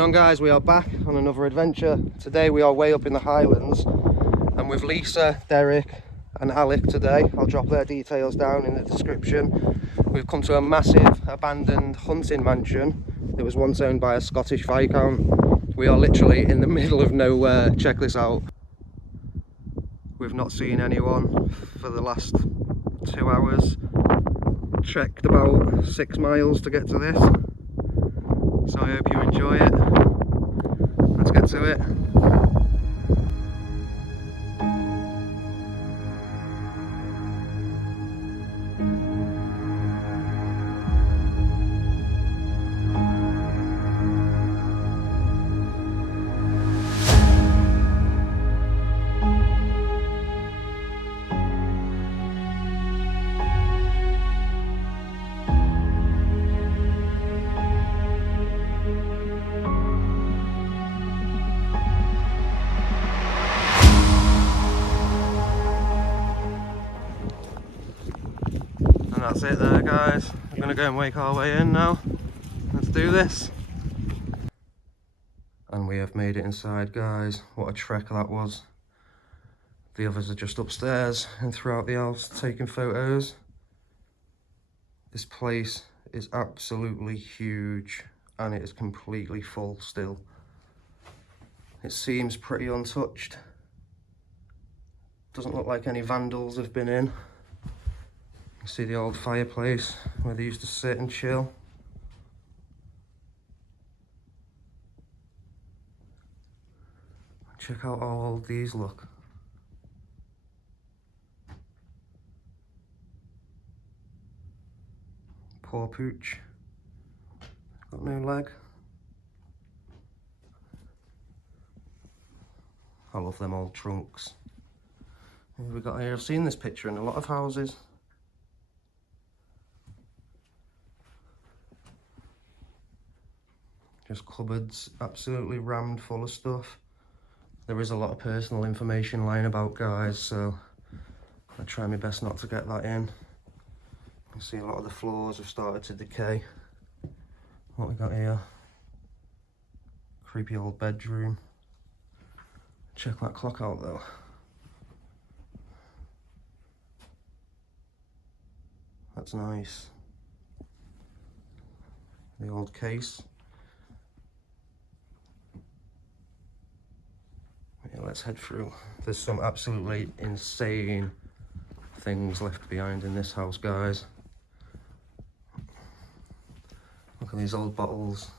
going on, guys? We are back on another adventure. Today we are way up in the Highlands. I'm with Lisa, Derek and Alec today. I'll drop their details down in the description. We've come to a massive abandoned hunting mansion. It was once owned by a Scottish Viscount. We are literally in the middle of nowhere. Check this out. We've not seen anyone for the last 2 hours. Trekked about 6 miles to get to this. So I hope you enjoy it. Let's get to it. And that's it there, guys. We're gonna go and make our way in now. Let's do this. And we have made it inside, guys. What a trek that was. The others are just upstairs and throughout the house taking photos. This place is absolutely huge and it is completely full still. It seems pretty untouched. Doesn't look like any vandals have been in. You see the old fireplace where they used to sit and chill. Check out how old these look. Poor pooch. Got no leg. I love them old trunks. What have we got here? I've seen this picture in a lot of houses. Just cupboards absolutely rammed full of stuff. There is a lot of personal information lying about, guys, so I try my best not to get that in. You see a lot of the floors have started to decay. What we got here? Creepy old bedroom. Check that clock out though. That's nice. The old case. Yeah, let's head through. There's some absolutely insane things left behind in this house, guys. Look at these old bottles.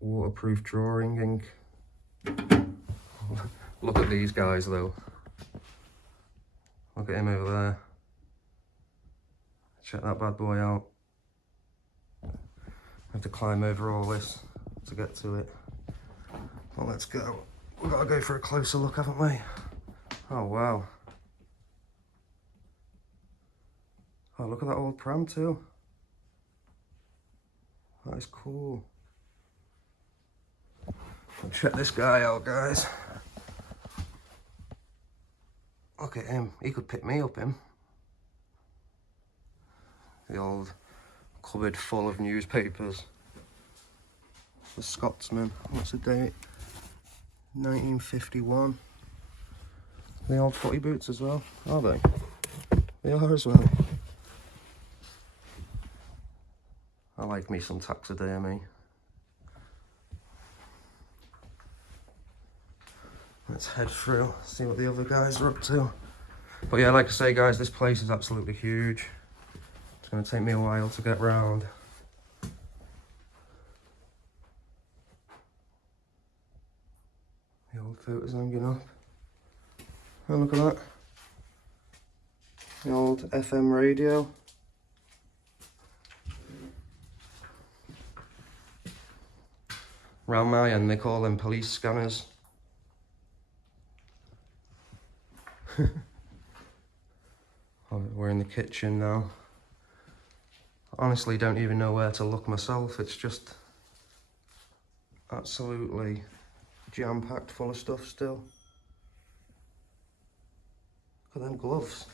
Waterproof drawing ink. Look at these guys though. Look at him over there. Check that bad boy out. I have to climb over all this to get to it. Well, let's go. We've got to go for a closer look, haven't we? Oh wow. Oh, look at that old pram too. That is cool. Check this guy out, guys. Look at him. He could pick me up, him. The old cupboard full of newspapers. The Scotsman. What's the date? 1951. The old footy boots as well, are they? They are as well. I like me some taxidermy. Let's head through, see what the other guys are up to. But yeah, like I say, guys, this place is absolutely huge. It's going to take me a while to get round. The old photos hanging up. Oh, look at that. The old FM radio. Round my end, they call them police scanners. Oh, we're in the kitchen now. Honestly, don't even know where to look myself. It's just absolutely jam-packed full of stuff still. Look at them gloves.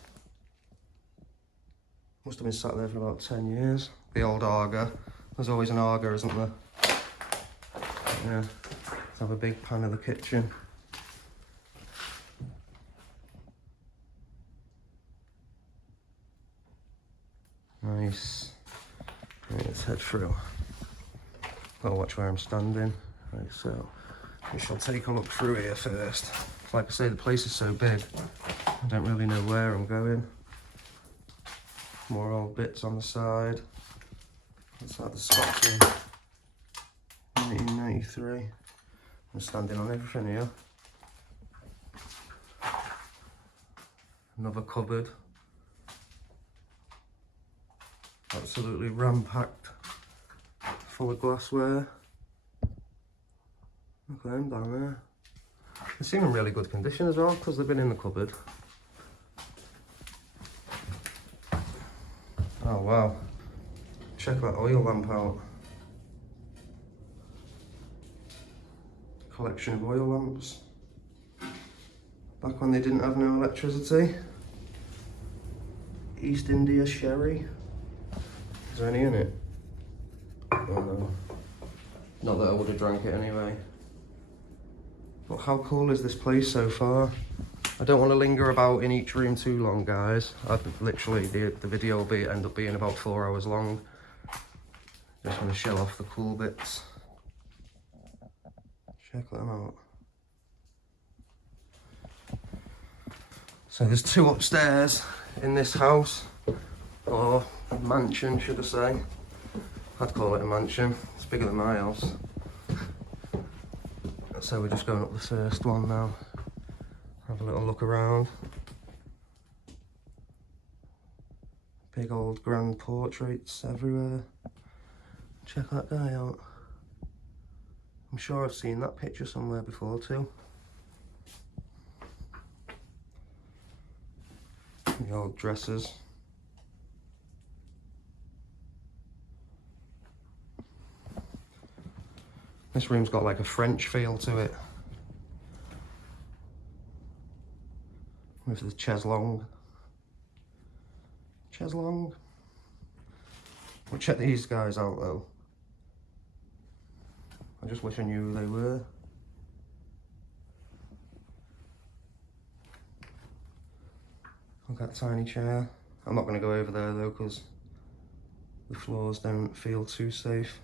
Must have been sat there for about 10 years. The old auger. There's always an Arga, isn't there? Yeah, let's have a big pan of the kitchen. Nice. Right, let's head through. Gotta watch where I'm standing. Right, so we shall take a look through here first. Like I say, the place is so big, I don't really know where I'm going. More old bits on the side. That's like the Scotland 1993. I'm standing on everything here. Another cupboard. Absolutely ram-packed, full of glassware. Look at them down there. They seem in really good condition as well, because they've been in the cupboard. Oh wow, check that oil lamp out. Collection of oil lamps. Back when they didn't have no electricity. East India sherry. Is there any in it? Oh no. Not that I would have drank it anyway. But how cool is this place so far? I don't want to linger about in each room too long, guys. Literally, the video will end up being about 4 hours long. Just want to show off the cool bits. Check them out. So there's 2 upstairs in this house, or mansion should I say. I'd call it a mansion, it's bigger than my house. So we're just going up the first one now. Have a little look around. Big old grand portraits everywhere. Check that guy out. I'm sure I've seen that picture somewhere before too. The old dresses. This room's got like a French feel to it. With the chaiselong. Chaiselong. Well, check these guys out though. I just wish I knew who they were. Look at that tiny chair. I'm not going to go over there though because the floors don't feel too safe.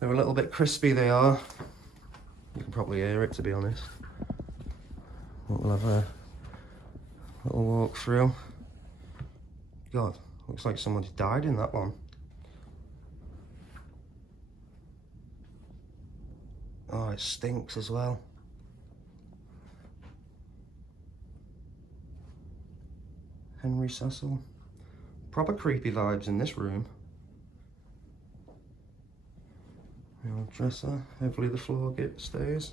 They're a little bit crispy, they are. You can probably hear it, to be honest. But we'll have a little walk through. God, looks like somebody died in that one. Oh, it stinks as well. Henry Cecil. Proper creepy vibes in this room. The old dresser. Hopefully the floor stays.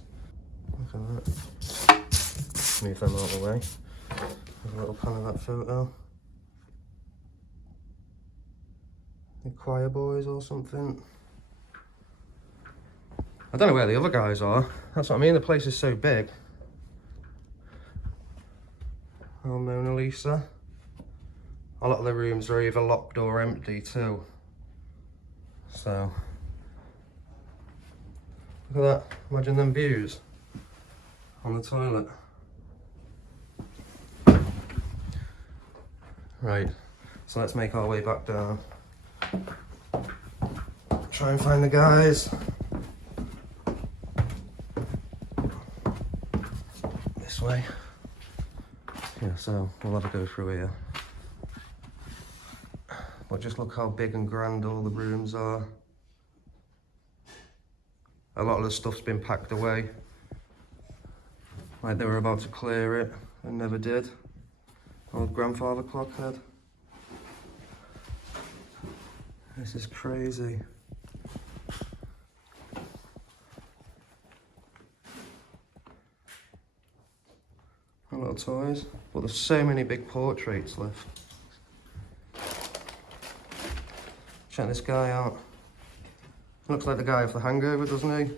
Look at that. Move them out of the way. There's a little pan of that photo. The choir boys or something. I don't know where the other guys are. That's what I mean, the place is so big. Oh, Mona Lisa. A lot of the rooms are either locked or empty too. So, look at that. Imagine them views on the toilet. Right, so let's make our way back down. Try and find the guys. This way. Yeah, so we'll have a go through here. But just look how big and grand all the rooms are. A lot of the stuff's been packed away. Like they were about to clear it and never did. Old grandfather clock head. This is crazy. A lot of toys, but there's so many big portraits left. Check this guy out. Looks like the guy off The Hangover, doesn't he?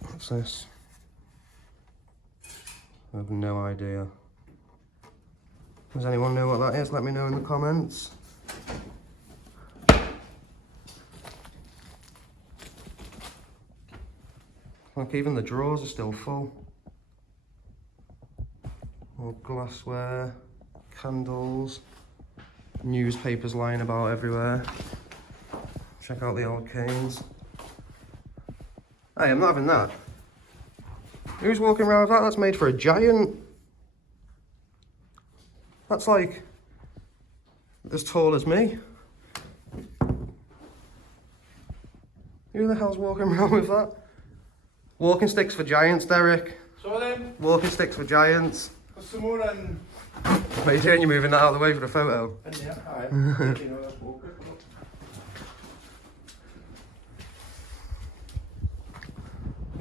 What's this? I have no idea. Does anyone know what that is? Let me know in the comments. Like, even the drawers are still full. More glassware, candles, newspapers lying about everywhere. Check out the old canes. Hey, I'm not having that. Who's walking around with that? That's made for a giant. That's like as tall as me. Who the hell's walking around with that? Walking sticks for giants, Derek. Sorry? Walking sticks for giants. There's some more in What are you doing? You're moving that out of the way for the photo. there. Aye. You know, that's walking.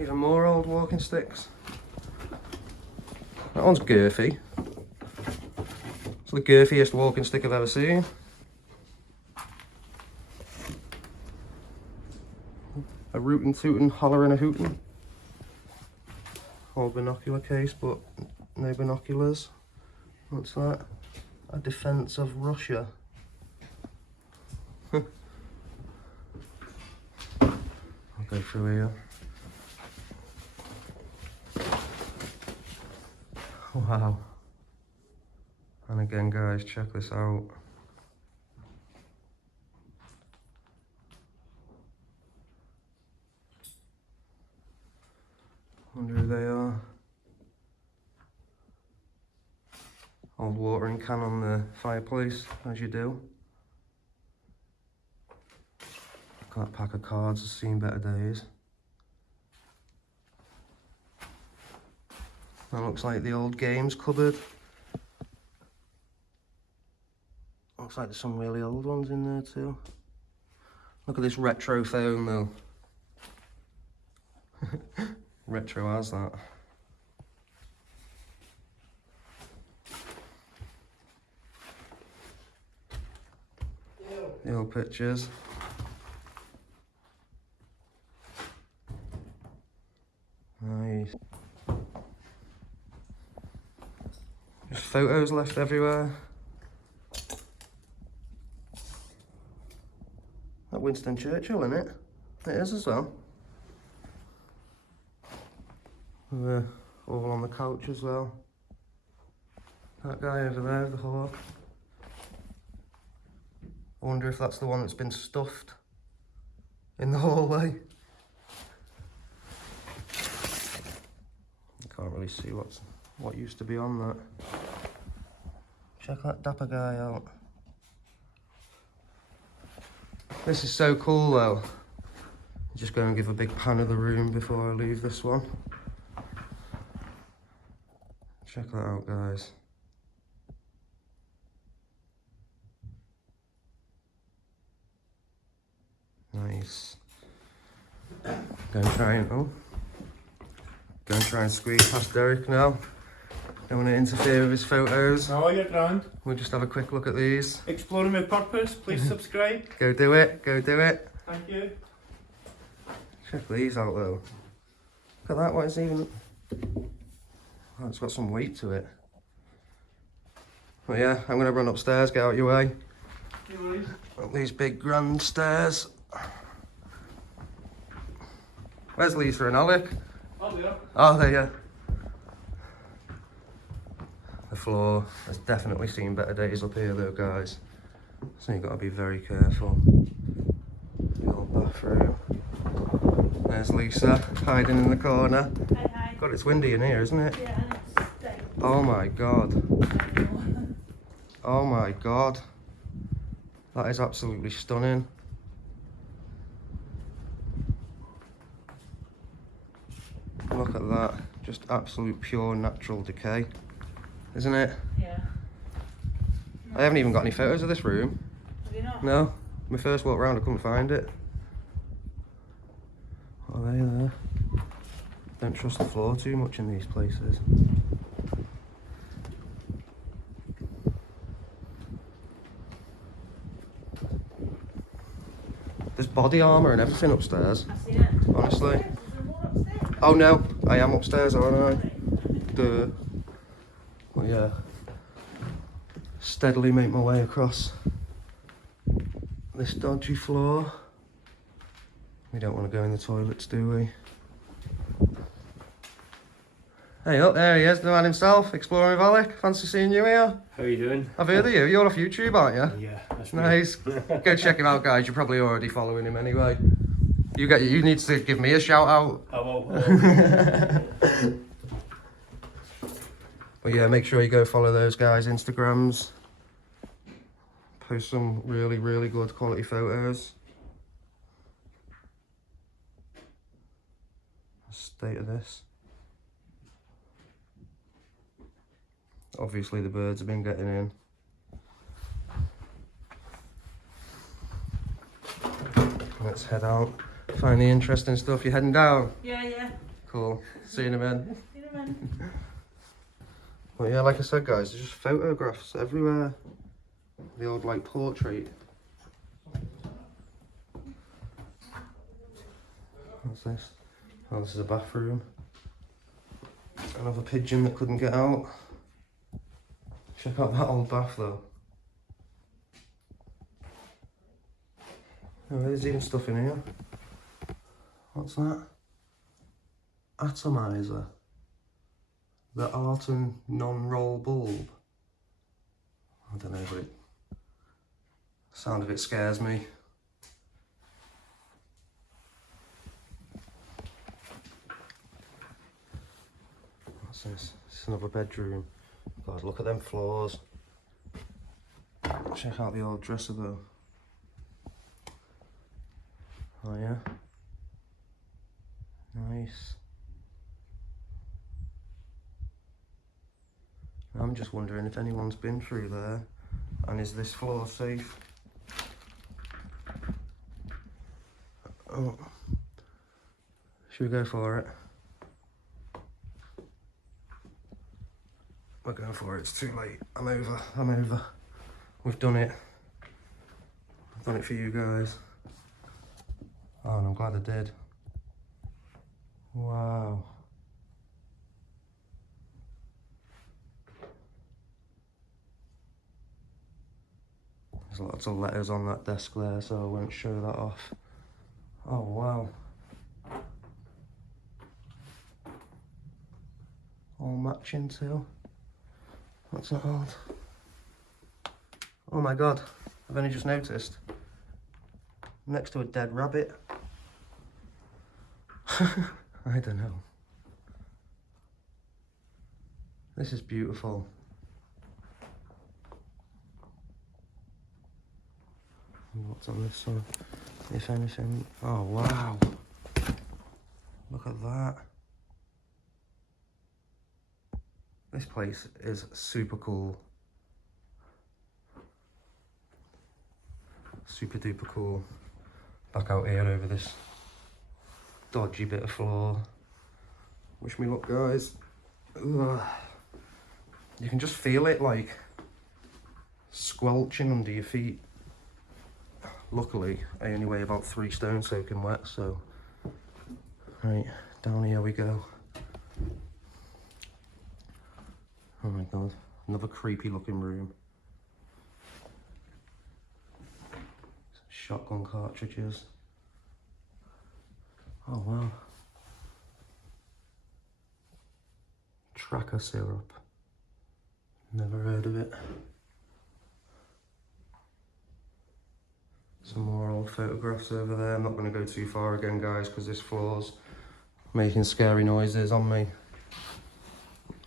Even more old walking sticks. That one's girthy. It's the girthiest walking stick I've ever seen. A rootin' tootin', hollering a hootin'. Old binocular case, but no binoculars. What's that? A defense of Russia. I'll go through here. Wow. And again, guys, check this out. Wonder who they are. Old watering can on the fireplace, as you do. That pack of cards has seen better days. That looks like the old games cupboard. Looks like there's some really old ones in there too. Look at this retro phone though. Retro as that. The old pictures. Nice. Just photos left everywhere. That Winston Churchill, isn't it? It is as well. They're all on the couch as well. That guy over there, the hawk. I wonder if that's the one that's been stuffed in the hallway. I can't really see what used to be on that. Check that dapper guy out. This is so cool though. I'm just going to give a big pan of the room before I leave this one. Check that out, guys. Nice. Go and try and squeeze past Derek now. Don't want to interfere with his photos. No, you're grand. We'll just have a quick look at these. Exploring with purpose. Please subscribe. Go do it. Go do it. Thank you. Check these out though. Look at that. What is even? Oh, it's got some weight to it. But yeah, I'm going to run upstairs, get out your way. No worries. Up these big grand stairs. Where's Lisa and Alec? Oh, yeah. Oh, there you are. The floor has definitely seen better days up here though, guys. So you've got to be very careful. The old bathroom. There's Lisa, hiding in the corner. Hi, hi. God, it's windy in here, isn't it? Yeah, and it's stinks. Oh my God. Oh my God. That is absolutely stunning. Look at that. Just absolute pure natural decay. Isn't it? Yeah. I haven't even got any photos of this room. Have you not? No. My first walk round I couldn't find it. What are they there? Don't trust the floor too much in these places. There's body armour and everything upstairs. I see it. Honestly. Is there more upstairs? Oh no, I am upstairs, aren't I? Duh. Well, yeah. steadily make my way across this dodgy floor. We don't want to go in the toilets, do we? Hey, up there he is, the man himself, exploring with Alec. Fancy seeing you here. How are you doing? I've heard of you. You're off YouTube, aren't you? Yeah, that's me. Nice. Go check him out, guys. You're probably already following him anyway. You need to give me a shout out. I will. But yeah, make sure you go follow those guys' Instagrams. Post some really, really good quality photos. State of this. Obviously the birds have been getting in. Let's head out. Find the interesting stuff. You're heading down? Yeah. Cool. See you in a minute. See you in a minute. Well, yeah, like I said, guys, there's just photographs everywhere. The old, like, portrait. What's this? Oh, this is a bathroom. Another pigeon that couldn't get out. Check out that old bath, though. Oh, there's even stuff in here. What's that? Atomizer. The Arton non-roll bulb. I don't know, but the sound of it scares me. What's this? This is another bedroom. God, look at them floors. Check out the old dresser though. Oh yeah. Nice. I'm just wondering if anyone's been through there, and is this floor safe? Oh, should we go for it? We're going for it, it's too late. I'm over. We've done it. I've done it for you guys. Oh, and I'm glad I did. Wow. There's lots of letters on that desk there, so I won't show that off. Oh, wow. All matching too. What's that old? Oh my god, I've only just noticed. Next to a dead rabbit. I don't know. This is beautiful. What's on this one? If anything. Oh wow. Look at that. This place is super cool. Super duper cool. Back out here over this dodgy bit of floor. Wish me luck, guys. Ugh. You can just feel it like squelching under your feet. Luckily, I only weigh about 3 stone soaking wet, so. Right, down here we go. Oh my god, another creepy looking room. Shotgun cartridges. Oh wow. Tracker syrup. Never heard of it. Some more old photographs over there. I'm not going to go too far again, guys, because this floor's making scary noises on me.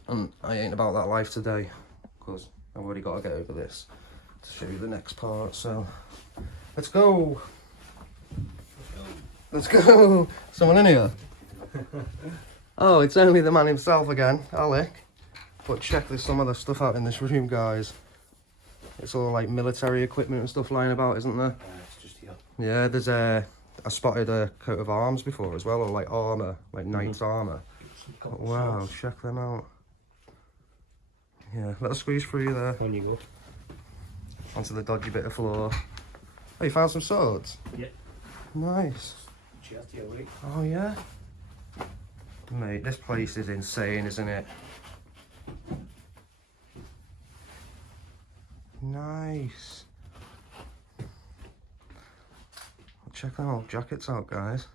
And I ain't about that life today, because I've already got to get over this to show you the next part, so let's go. Let's go. Someone in here? Oh, it's only the man himself again, Alec. But check there's some other stuff out in this room, guys. It's all like military equipment and stuff lying about, isn't there? It's just here. Yeah, there's I spotted a coat of arms before as well, or like armour, like knight's armour. Oh, wow, check them out. Yeah, let us squeeze through there. On you go. Onto the dodgy bit of floor. Oh, you found some swords? Yeah. Nice. Cheers to you, Alec. Oh yeah? Mate, this place is insane, isn't it? Nice. Check them old jackets out, guys.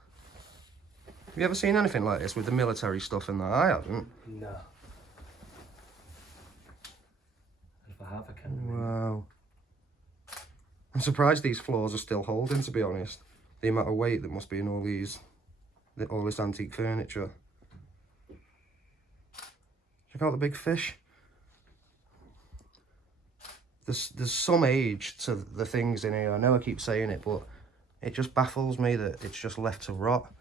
Have you ever seen anything like this with the military stuff in that? I haven't. No. If I have, I can't remember. Wow. I'm surprised these floors are still holding, to be honest. The amount of weight that must be in all this antique furniture. Check out the big fish. There's some age to the things in here. I know I keep saying it, but it just baffles me that it's just left to rot.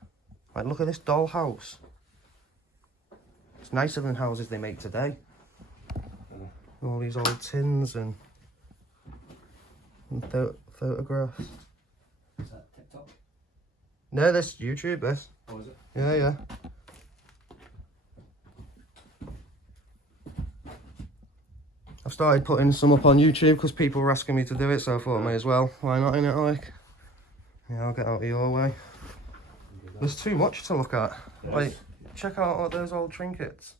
Like, look at this dollhouse. It's nicer than houses they make today. All these old tins and photographs. Is that TikTok? No, this YouTube, this. Oh, is it? Yeah, yeah. I've started putting some up on YouTube because people were asking me to do it, so I thought I may as well. Why not, innit, like? Yeah, I'll get out of your way. There's too much to look at. Yes. Like, check out all those old trinkets.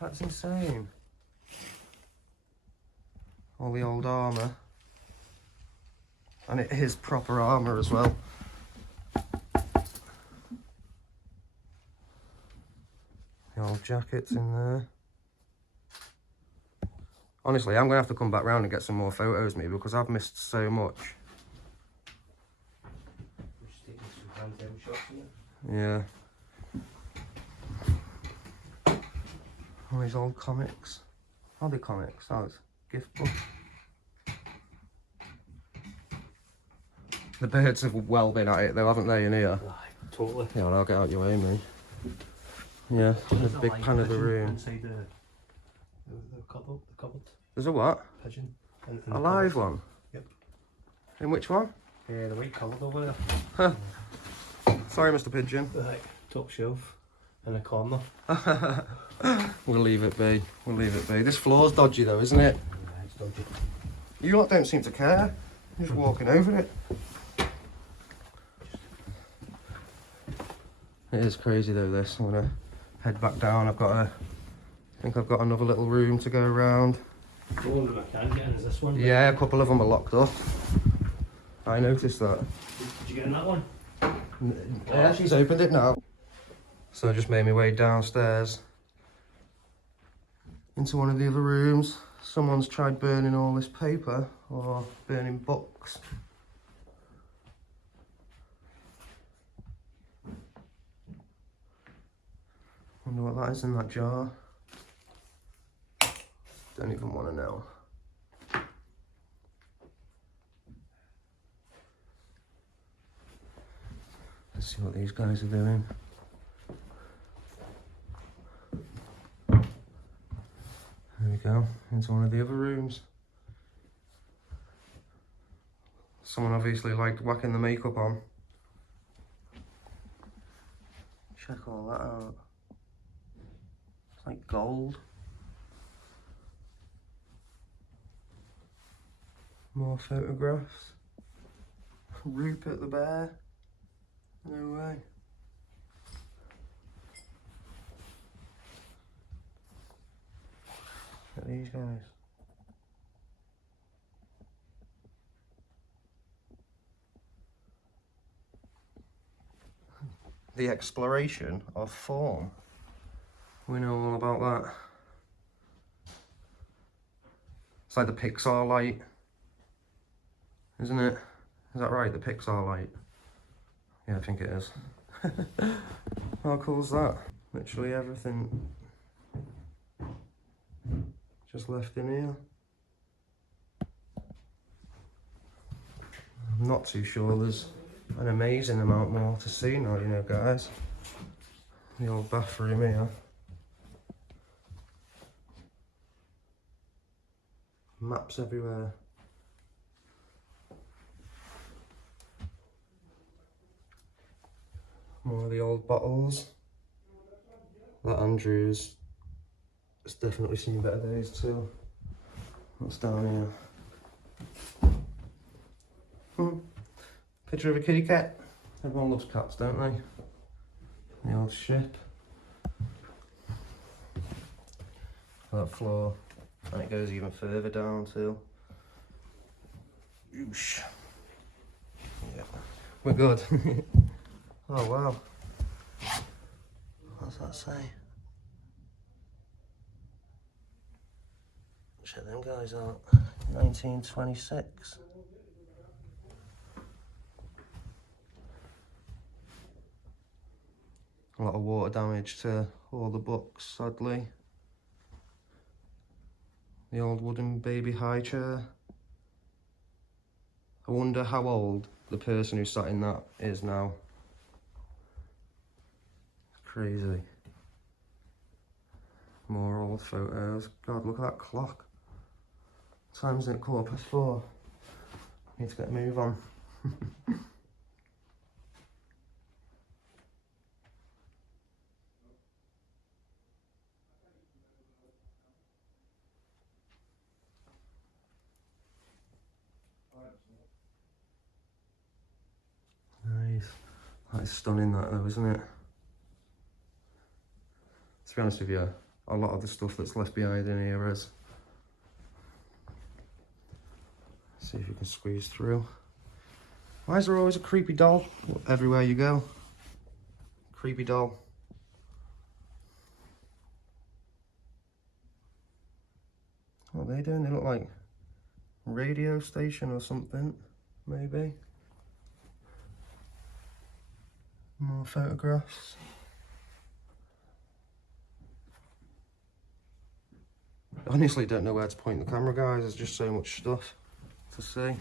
That's insane. All the old armour. And it is proper armour as well. The old jackets in there. Honestly, I'm going to have to come back round and get some more photos maybe because I've missed so much. We're just taking some handheld shots in it. Yeah. All these old comics. Are they comics? Oh, it's a gift book. The birds have well been at it though, haven't they, in here? Aye, totally. Yeah, well, I'll get out your way, mate. Yeah, the big pan of the room. Inside the cupboard. There's a what? Pigeon. In A the live cupboard. one? Yep. In which one? Yeah, the white cupboard over there. Huh. Sorry, Mr. Pigeon. Aye, top shelf. In the corner. We'll leave it be. We'll leave it be. This floor's dodgy though, isn't it? Aye, it's dodgy. You lot don't seem to care. You're just walking over it. It is crazy though, this. I'm gonna head back down. I think I've got another little room to go around. The only room I can get in is this one. Yeah, a couple of them are locked up. I noticed that. Did you get in that one? Yeah, she's opened it now. So I just made my way downstairs into one of the other rooms. Someone's tried burning all this paper or burning books. Wonder what that is in that jar. Don't even want to know. Let's see what these guys are doing. There we go, into one of the other rooms. Someone obviously liked whacking the makeup on. Check all that out. It's like gold. More photographs. Rupert the bear. No way. Look at these guys. The exploration of form. We know all about that. It's like the Pixar light, isn't it? Is that right, the Pixar light? Yeah, I think it is. How cool is that? Literally everything just left in here. I'm not too sure, there's an amazing amount more to see now, you know, guys. The old bathroom here. Maps everywhere. More of the old bottles. That Andrews has definitely seen better days too. What's down here? Picture of a kitty cat. Everyone loves cats, don't they? The old ship. That floor And it goes even further down too. Oosh. Yeah, we're good. Oh wow. What's that say? Check them guys out. 1926. A lot of water damage to all the books, sadly. The old wooden baby high chair. I wonder how old the person who sat in that is now. Crazy. More old photos. God, look at that clock. Time's at 4:15. Need to get a move on. Nice. That is stunning, that though, isn't it? To be honest with you, a lot of the stuff that's left behind in here is. See if you can squeeze through. Why is there always a creepy doll everywhere you go? Creepy doll. What are they doing? They look like a radio station or something, maybe. More photographs. I honestly don't know where to point the camera, guys. There's just so much stuff to see.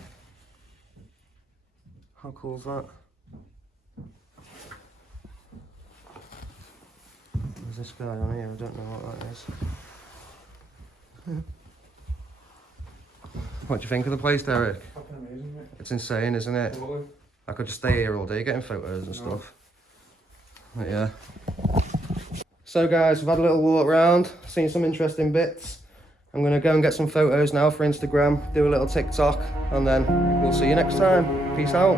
How cool is that? There's this guy on here, I don't know what that is. What do you think of the place, Derek? Fucking amazing, mate. It's insane, isn't it? Totally. I could just stay here all day getting photos and stuff. But yeah. So guys, we've had a little walk around, seen some interesting bits. I'm going to go and get some photos now for Instagram, do a little TikTok, and then we'll see you next time. Peace out.